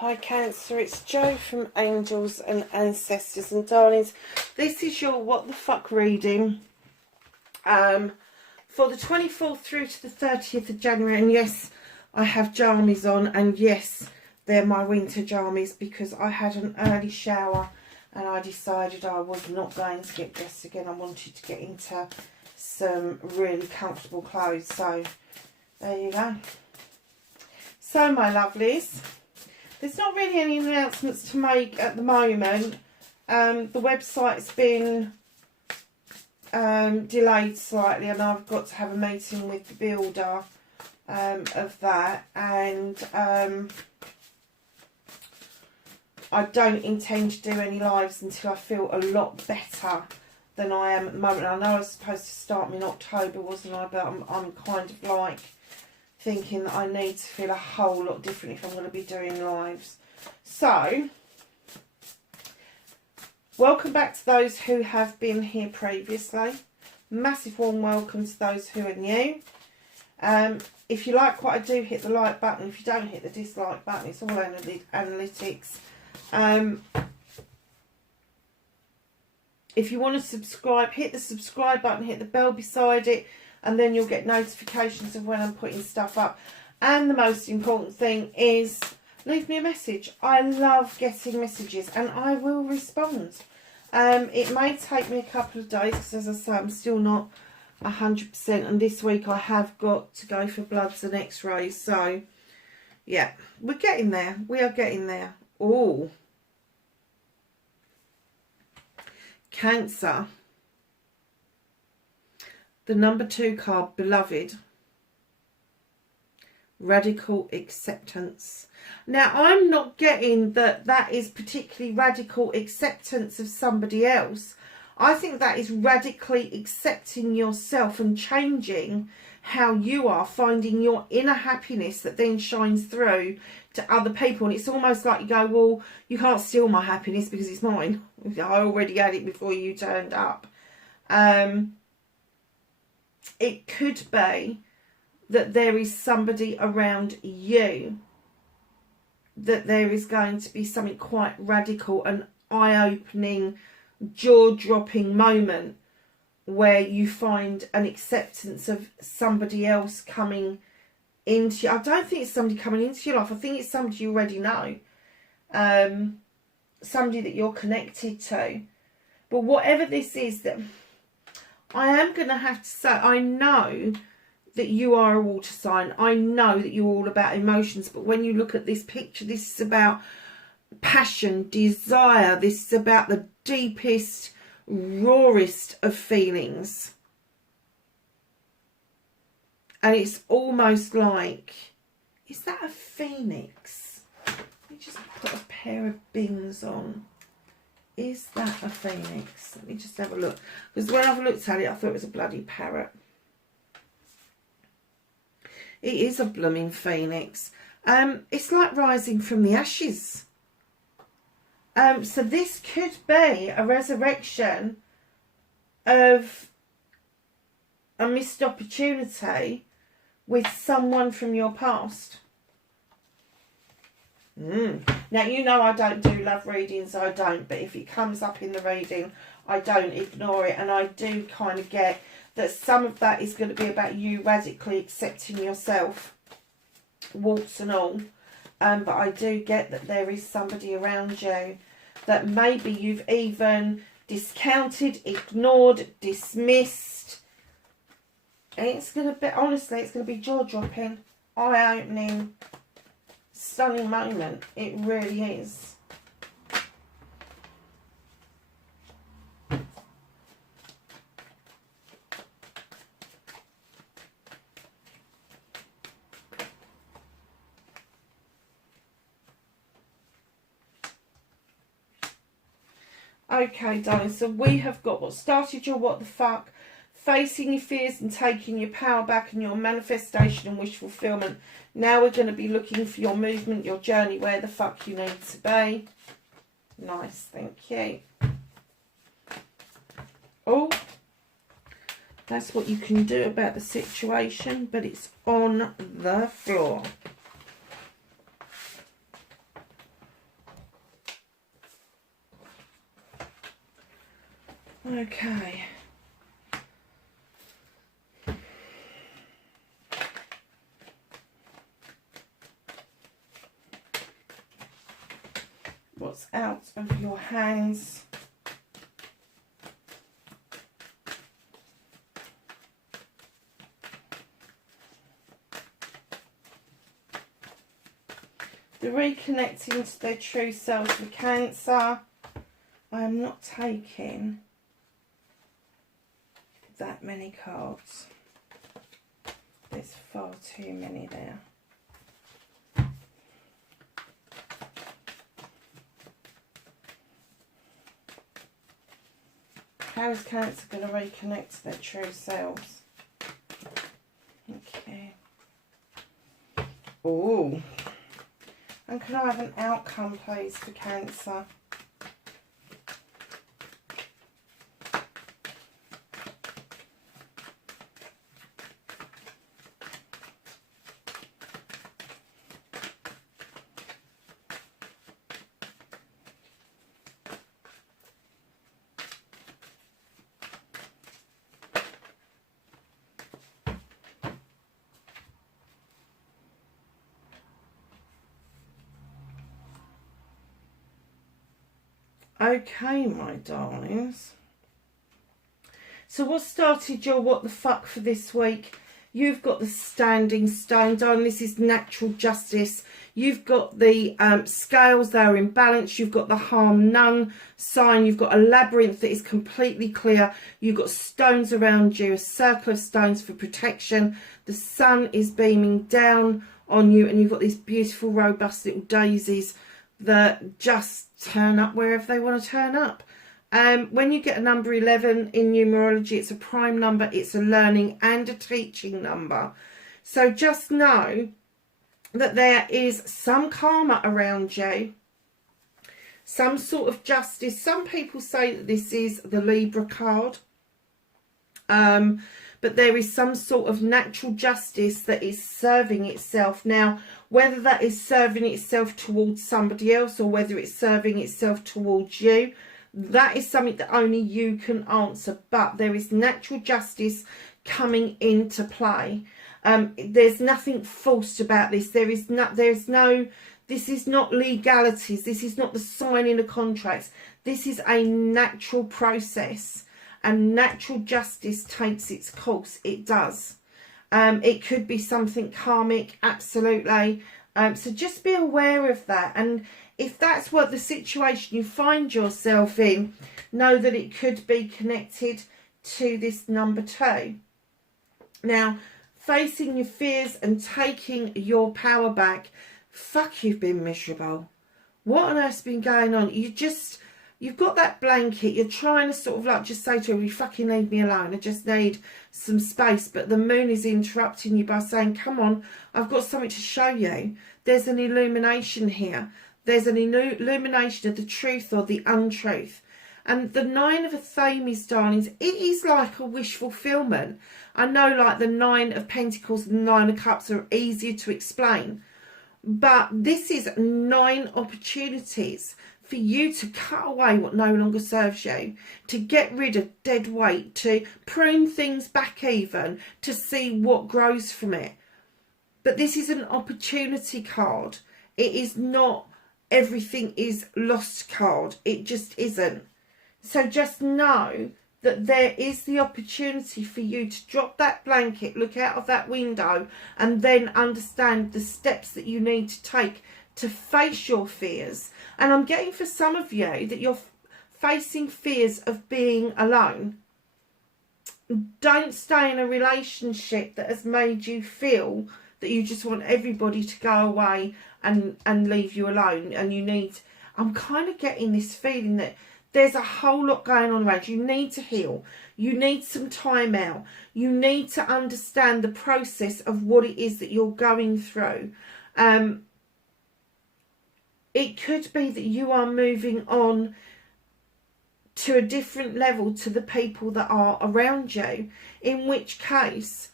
Hi Cancer, it's Jo from Angels and Ancestors and Darlings. This is your What the Fuck reading for the 24th through to the 30th of January. And yes, I have jammies on, and yes, they're my winter jammies because I had an early shower and I decided I was not going to get dressed again. I wanted to get into some really comfortable clothes. So there you go. So my lovelies, there's not really any announcements to make at the moment. The website's been delayed slightly, and I've got to have a meeting with the builder of that. And I don't intend to do any lives until I feel a lot better than I am at the moment. I know I was supposed to start in October, wasn't I? But I'm kind of like thinking that I need to feel a whole lot different if I'm going to be doing lives. So, welcome back to those who have been here previously. Massive warm welcome to those who are new. If you like what I do, hit the like button. If you don't, hit the dislike button. It's all analytics. If you want to subscribe, hit the subscribe button, hit the bell beside it, and then you'll get notifications of when I'm putting stuff up. And the most important thing is leave me a message. I love getting messages and I will respond. It may take me a couple of days because, as I say, I'm still not 100%. And this week I have got to go for bloods and x-rays. So, yeah, we're getting there. We are getting there. Oh, Cancer. The number 2 card, Beloved. Radical acceptance. Now, I'm not getting that is particularly radical acceptance of somebody else. I think that is radically accepting yourself and changing how you are, finding your inner happiness that then shines through to other people. And it's almost like you go, well, you can't steal my happiness because it's mine. I already had it before you turned up. It could be that there is somebody around you, that there is going to be something quite radical, an eye-opening, jaw-dropping moment where you find an acceptance of somebody else coming into you. I don't think it's somebody coming into your life. I think it's somebody you already know. Somebody that you're connected to. But whatever this is, that I am going to have to say, I know that you are a water sign. I know that you're all about emotions. But when you look at this picture, this is about passion, desire. This is about the deepest, rawest of feelings. And it's almost like, is that a phoenix? Let me just put a pair of bins on. Is that a phoenix? Let me just have a look. Because when I've looked at it, I thought it was a bloody parrot. It is a blooming phoenix. It's like rising from the ashes. So this could be a resurrection of a missed opportunity with someone from your past. Now, you know I don't do love readings, I don't, but if it comes up in the reading, I don't ignore it. And I do kind of get that some of that is going to be about you radically accepting yourself, warts and all. But I do get that there is somebody around you that maybe you've even discounted, ignored, dismissed. And it's going to be, honestly, it's going to be jaw-dropping, eye-opening, stunning moment. It really is. Okay, darling, so we have got what started your what the fuck, facing your fears and taking your power back, and your manifestation and wish fulfillment. Now we're going to be looking for your movement, your journey, where the fuck you need to be. Nice, thank you. Oh, that's what you can do about the situation, but it's on the floor. Okay. What's out of your hands? The reconnecting to their true selves for Cancer. I am not taking that many cards. There's far too many there. How is Cancer going to reconnect to their true selves? Okay. Oh. And can I have an outcome, please, for Cancer? Okay, my darlings. So what started your what the fuck for this week? You've got the standing stone, darling. This is natural justice. You've got the scales, they're in balance. You've got the harm none sign. You've got a labyrinth that is completely clear. You've got stones around you, a circle of stones for protection. The sun is beaming down on you, and you've got these beautiful, robust little daisies that just turn up wherever they want to turn up. When you get a number 11 in numerology, it's a prime number, it's a learning and a teaching number. So just know that there is some karma around you, some sort of justice. Some people say that this is the Libra card, but there is some sort of natural justice that is serving itself. Now, whether that is serving itself towards somebody else or whether it's serving itself towards you, that is something that only you can answer. But there is natural justice coming into play. There's nothing forced about this. This is not legalities. This is not the signing of contracts. This is a natural process, and natural justice takes its course. It does. It could be something karmic, absolutely. So just be aware of that. And if that's what the situation you find yourself in, know that it could be connected to this number 2. Now, facing your fears and taking your power back. Fuck, you've been miserable. What on earth's been going on? You've got that blanket. You're trying to sort of like just say to her, you fucking leave me alone. I just need some space. But the moon is interrupting you by saying, come on, I've got something to show you. There's an illumination here. There's an illumination of the truth or the untruth. And the 9 of Athames, darlings, it is like a wish fulfillment. I know like the 9 of Pentacles and the 9 of Cups are easier to explain. But this is 9 opportunities for you to cut away what no longer serves you, to get rid of dead weight, to prune things back even, to see what grows from it. But this is an opportunity card. It is not everything is lost card. It just isn't. So just know that there is the opportunity for you to drop that blanket, look out of that window, and then understand the steps that you need to take to face your fears. And I'm getting for some of you that you're facing fears of being alone. Don't stay in a relationship that has made you feel that you just want everybody to go away and leave you alone. And you need, I'm kind of getting this feeling that there's a whole lot going on around you. You need to heal. You need some time out. You need to understand the process of what it is that you're going through. It could be that you are moving on to a different level to the people that are around you, in which case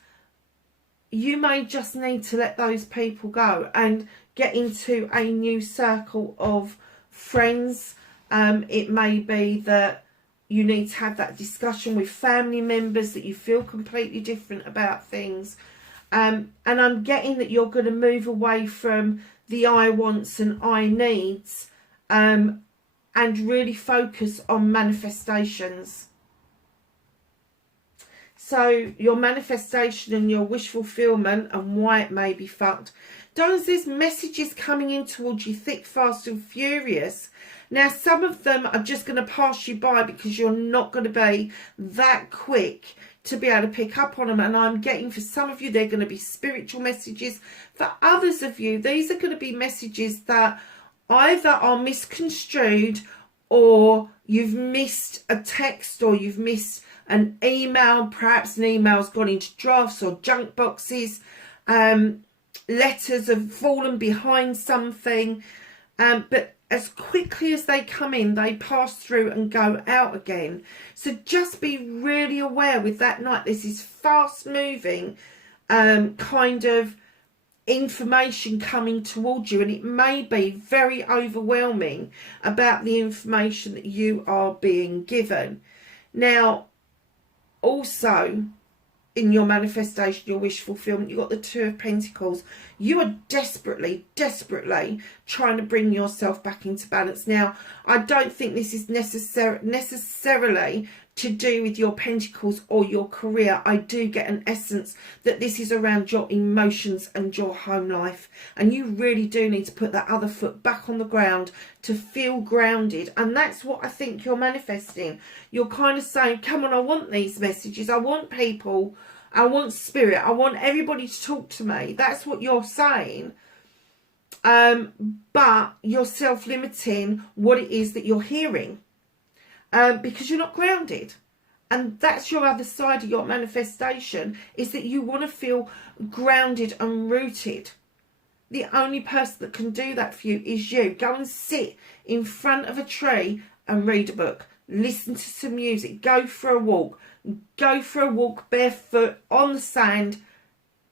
you may just need to let those people go and get into a new circle of friends. It may be that you need to have that discussion with family members that you feel completely different about things. And I'm getting that you're going to move away from the I wants and I needs, and really focus on manifestations. So your manifestation and your wish fulfillment and why it may be fucked. Darlings, there's messages coming in towards you thick, fast and furious. Now, some of them are just going to pass you by because you're not going to be that quick to be able to pick up on them. And I'm getting, for some of you, they're going to be spiritual messages. For others of you, these are going to be messages that either are misconstrued, or you've missed a text, or you've missed an email. Perhaps an email's gone into drafts or junk boxes. Letters have fallen behind something. But as quickly as they come in, they pass through and go out again. So just be really aware with that night. This is fast moving kind of information coming towards you, and it may be very overwhelming about the information that you are being given. Now, also, in your manifestation, your wish fulfillment, you've got the Two of Pentacles. You are desperately, desperately trying to bring yourself back into balance. Now, I don't think this is necessarily to do with your pentacles or your career. I do get an essence that this is around your emotions and your home life. And you really do need to put that other foot back on the ground to feel grounded. And that's what I think you're manifesting. You're kind of saying, come on, I want these messages. I want people. I want spirit. I want everybody to talk to me. That's what you're saying. But you're self-limiting what it is that you're hearing. Because you're not grounded. And that's your other side of your manifestation, is that you want to feel grounded and rooted. The only person that can do that for you is you. Go and sit in front of a tree and read a book. Listen to some music. Go for a walk. Go for a walk barefoot on the sand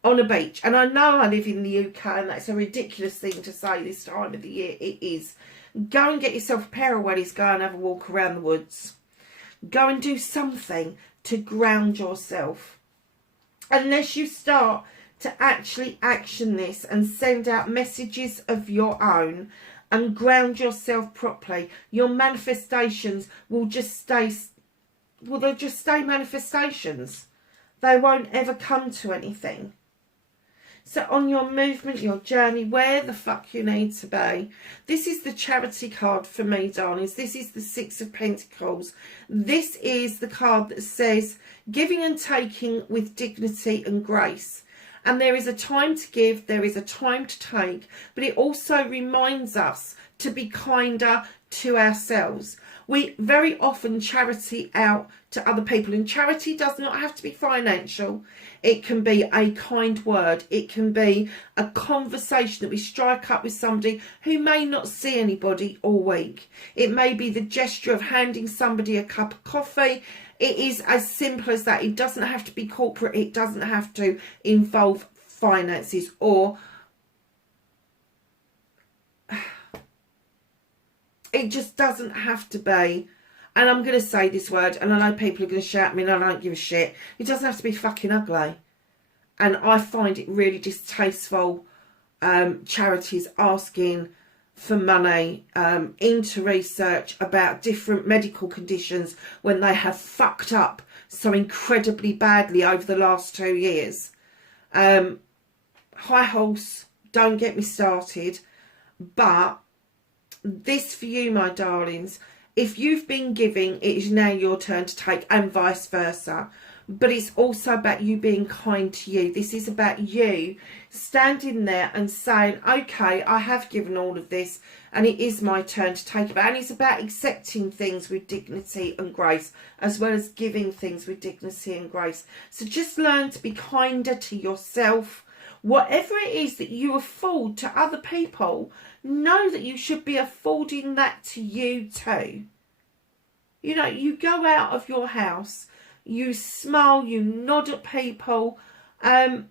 on a beach. And I know I live in the UK and that's a ridiculous thing to say this time of the year. It is. Go and get yourself a pair of wellies. Go and have a walk around the woods. Go and do something to ground yourself. Unless you start to actually action this and send out messages of your own and ground yourself properly, your manifestations will just stay, well, they'll just stay manifestations. They won't ever come to anything. So on your movement, your journey, where the fuck you need to be. This is the Charity card for me, darlings. This is the Six of Pentacles. This is the card that says giving and taking with dignity and grace. And there is a time to give, there is a time to take, but it also reminds us to be kinder to ourselves. We very often charity out to other people, and charity does not have to be financial. It can be a kind word. It can be a conversation that we strike up with somebody who may not see anybody all week. It may be the gesture of handing somebody a cup of coffee. It is as simple as that. It doesn't have to be corporate. It doesn't have to involve finances, or it just doesn't have to be. And I'm going to say this word, and I know people are going to shout at me, and I don't give a shit. It doesn't have to be fucking ugly. And I find it really distasteful, charities asking for money into research about different medical conditions when they have fucked up so incredibly badly over the last 2 years. High horse, don't get me started. But this for you, my darlings. If you've been giving, it is now your turn to take, and vice versa. But it's also about you being kind to you. This is about you standing there and saying, okay, I have given all of this and it is my turn to take it back. And it's about accepting things with dignity and grace, as well as giving things with dignity and grace. So just learn to be kinder to yourself. Whatever it is that you afford to other people, know that you should be affording that to you too. You know, you go out of your house, you smile, you nod at people. You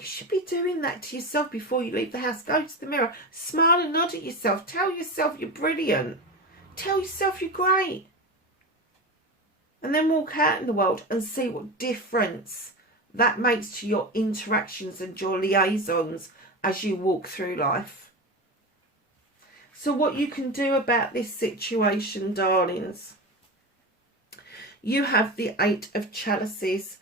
should be doing that to yourself before you leave the house. Go to the mirror, smile and nod at yourself. Tell yourself you're brilliant. Tell yourself you're great. and then walk out in the world and see what difference that makes to your interactions and your liaisons as you walk through life. So what you can do about this situation, darlings, you have the Eight of Chalices.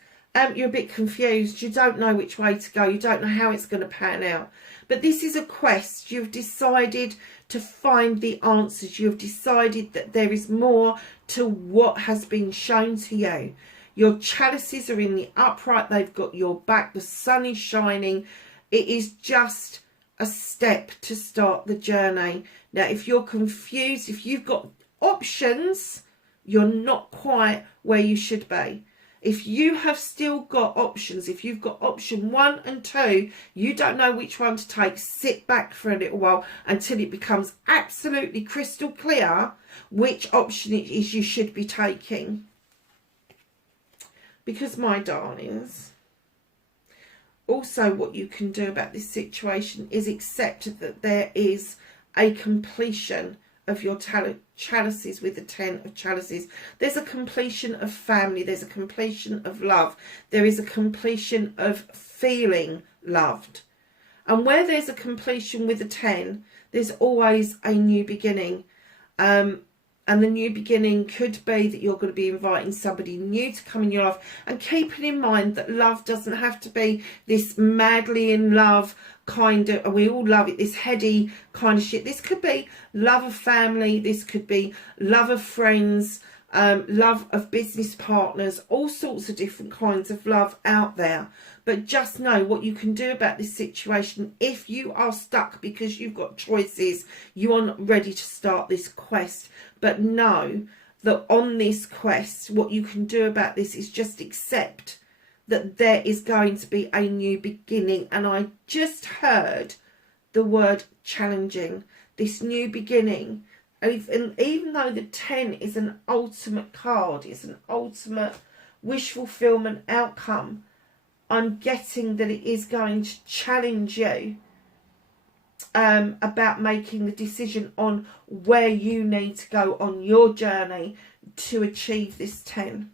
You're a bit confused. You don't know which way to go. You don't know how it's going to pan out. But this is a quest. You've decided to find the answers. You've decided that there is more to what has been shown to you. Your chalices are in the upright. They've got your back. The sun is shining. It is just a step to start the journey. Now, if you're confused, if you've got options, you're not quite where you should be. If you have still got options, if you've got option 1 and 2, you don't know which one to take, sit back for a little while until it becomes absolutely crystal clear which option it is you should be taking. Because, my darlings, also what you can do about this situation is accept that there is a completion of your chalices with the 10 of chalices. There's a completion of family. There's a completion of love. There is a completion of feeling loved. And where there's a completion with the 10, there's always a new beginning. And the new beginning could be that you're going to be inviting somebody new to come in your life. And keeping in mind that love doesn't have to be this madly in love kind of, and we all love it, this heady kind of shit. This could be love of family. This could be love of friends, love of business partners, all sorts of different kinds of love out there. But just know what you can do about this situation. If you are stuck because you've got choices, you are not ready to start this quest. But know that on this quest, what you can do about this is just accept that there is going to be a new beginning. And I just heard the word challenging, this new beginning. And even though the 10 is an ultimate card, it's an ultimate wish fulfillment outcome, I'm getting that it is going to challenge you about making the decision on where you need to go on your journey to achieve this 10.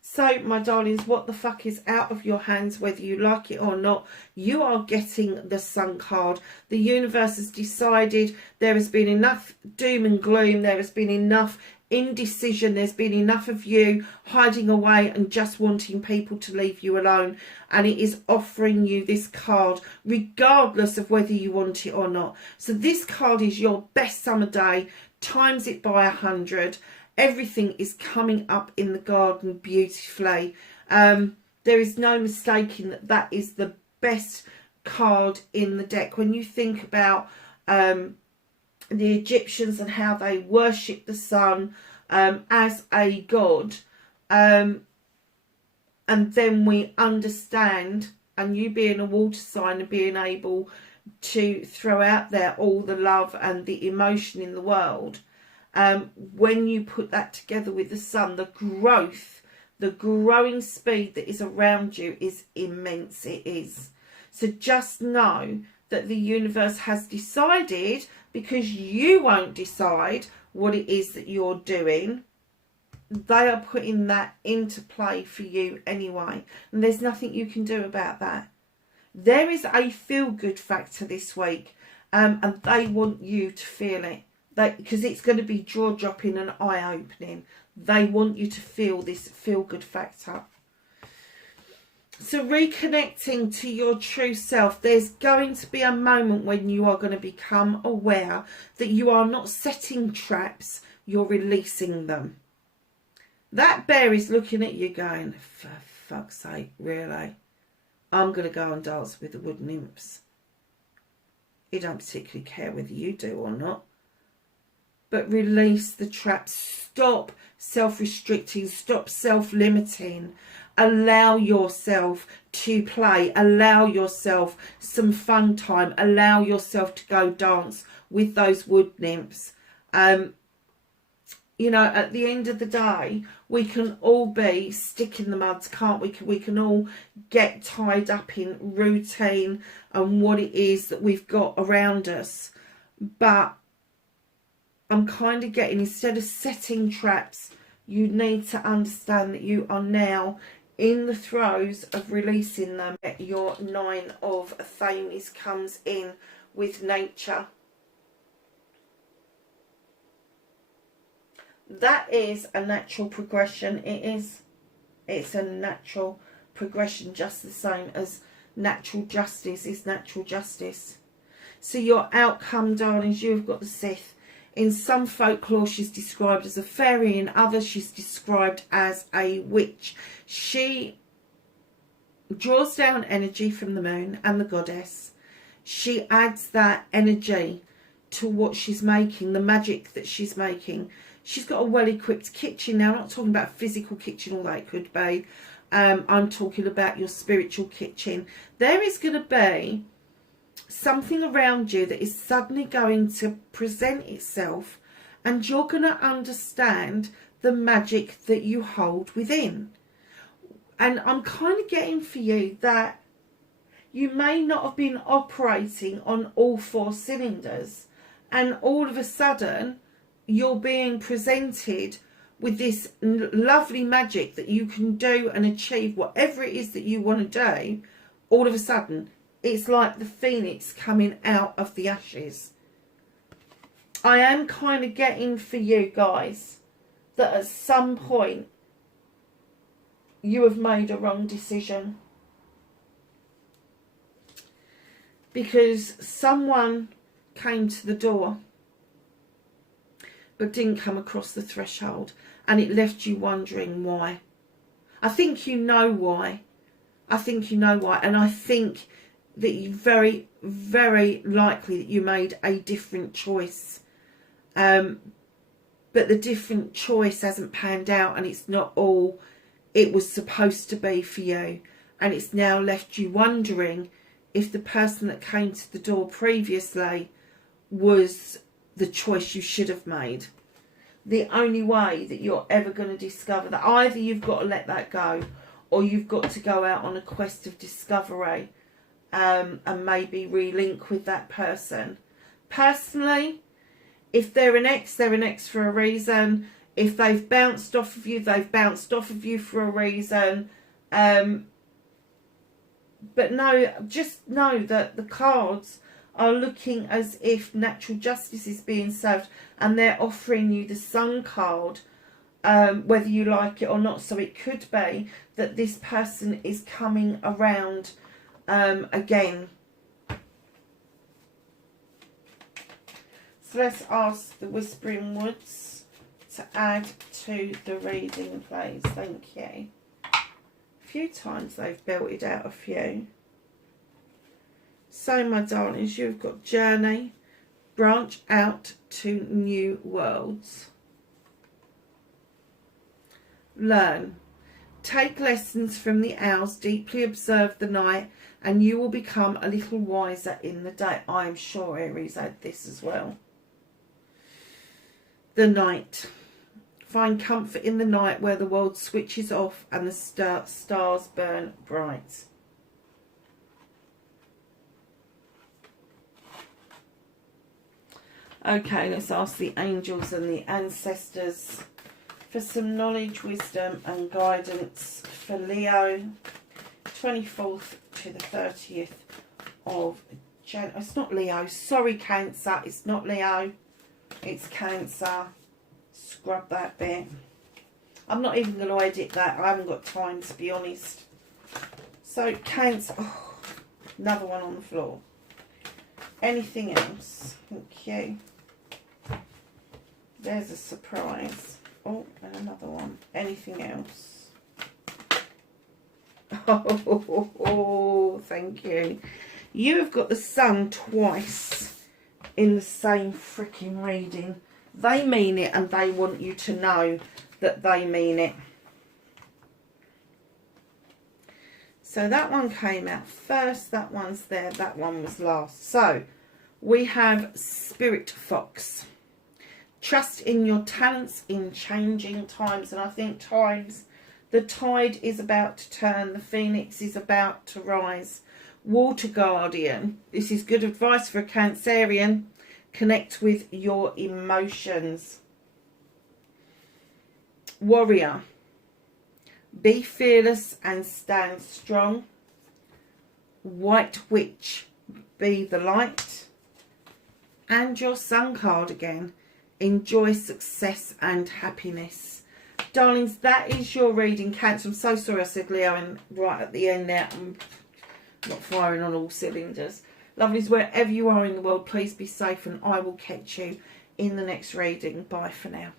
So, my darlings, what the fuck is out of your hands, whether you like it or not? You are getting the Sun card. The universe has decided there has been enough doom and gloom. There has been enough indecision. There's been enough of you hiding away and just wanting people to leave you alone. And it is offering you this card, regardless of whether you want it or not. So this card is your best summer day. Times it by 100. Everything is coming up in the garden beautifully. There is no mistaking that that is the best card in the deck. When you think about the Egyptians and how they worship the sun as a god, and then we understand, and you being a water sign and being able to throw out there all the love and the emotion in the world, when you put that together with the sun, the growth, the growing speed that is around you is immense. It is. So just know that the universe has decided, because you won't decide what it is that you're doing, they are putting that into play for you anyway. And there's nothing you can do about that. There is a feel-good factor this week, and they want you to feel it. Because it's going to be jaw-dropping and eye-opening. They want you to feel this feel-good factor. So reconnecting to your true self, there's going to be a moment when you are going to become aware that you are not setting traps, you're releasing them. That bear is looking at you going, for fuck's sake, really? I'm going to go and dance with the wood nymphs. He don't particularly care whether you do or not. But release the traps. Stop self-restricting. Stop self-limiting. Allow yourself to play. Allow yourself some fun time. Allow yourself to go dance with those wood nymphs. You know, at the end of the day, we can all be stick in the muds, can't we? We can all get tied up in routine and what it is that we've got around us. But I'm kind of getting, instead of setting traps, you need to understand that you are now in the throes of releasing them. Your 9 of Thames comes in with nature. That is a natural progression. It is. It's a natural progression, just the same as natural justice is natural justice. So your outcome, darlings, you've got the Sith. In some folklore, she's described as a fairy. In others, she's described as a witch. She draws down energy from the moon and the goddess. She adds that energy to what she's making, the magic that she's making. She's got a well-equipped kitchen. Now, I'm not talking about a physical kitchen, although it could be. I'm talking about your spiritual kitchen. There is going to be something around you that is suddenly going to present itself, and you're going to understand the magic that you hold within. And I'm kind of getting for you that you may not have been operating on all 4 cylinders, and all of a sudden you're being presented with this lovely magic that you can do and achieve whatever it is that you want to do. All of a sudden, it's like the phoenix coming out of the ashes. I am kind of getting for you guys that at some point you have made a wrong decision, because someone came to the door but didn't come across the threshold, and it left you wondering why. I think you know why. I think you know why, and I think that you very, very likely that you made a different choice. But the different choice hasn't panned out, and it's not all it was supposed to be for you. And it's now left you wondering if the person that came to the door previously was the choice you should have made. The only way that you're ever going to discover that, either you've got to let that go, or you've got to go out on a quest of discovery, and maybe relink with that person. Personally, if they're an ex, they're an ex for a reason. If they've bounced off of you, they've bounced off of you for a reason. But no, just know that the cards are looking as if natural justice is being served, and they're offering you the Sun card, whether you like it or not. So it could be that this person is coming around again. So let's ask the Whispering Woods to add to the reading, please. Thank you. A few times they've belted out a few. So, my darlings, you've got journey, branch out to new worlds. Learn. Take lessons from the owls, deeply observe the night, and you will become a little wiser in the day. I am sure Aries had this as well. The night. Find comfort in the night where the world switches off and the stars burn bright. Okay, let's ask the angels and the ancestors for some knowledge, wisdom and guidance for Leo, 24th to the 30th of January. It's not Leo, sorry Cancer, it's not Leo, it's Cancer. Scrub that bit. I'm not even going to edit that, I haven't got time, to be honest. So Cancer, oh, another one on the floor. Anything else? Thank you. There's a surprise. Oh, and another one. Anything else? Oh, thank you. You have got the Sun twice in the same freaking reading. They mean it, and they want you to know that they mean it. So that one came out first, that one's there, that one was last. So we have Spirit Fox. Trust in your talents in changing times. And I think times, the tide is about to turn. The phoenix is about to rise. Water Guardian. This is good advice for a Cancerian. Connect with your emotions. Warrior. Be fearless and stand strong. White Witch. Be the light. And your Sun card again. Enjoy success and happiness. Darlings, that is your reading, Cancer. I'm so sorry I said Leo and right at the end there. I'm not firing on all cylinders. Lovelies, wherever you are in the world, please be safe, and I will catch you in the next reading. Bye for now.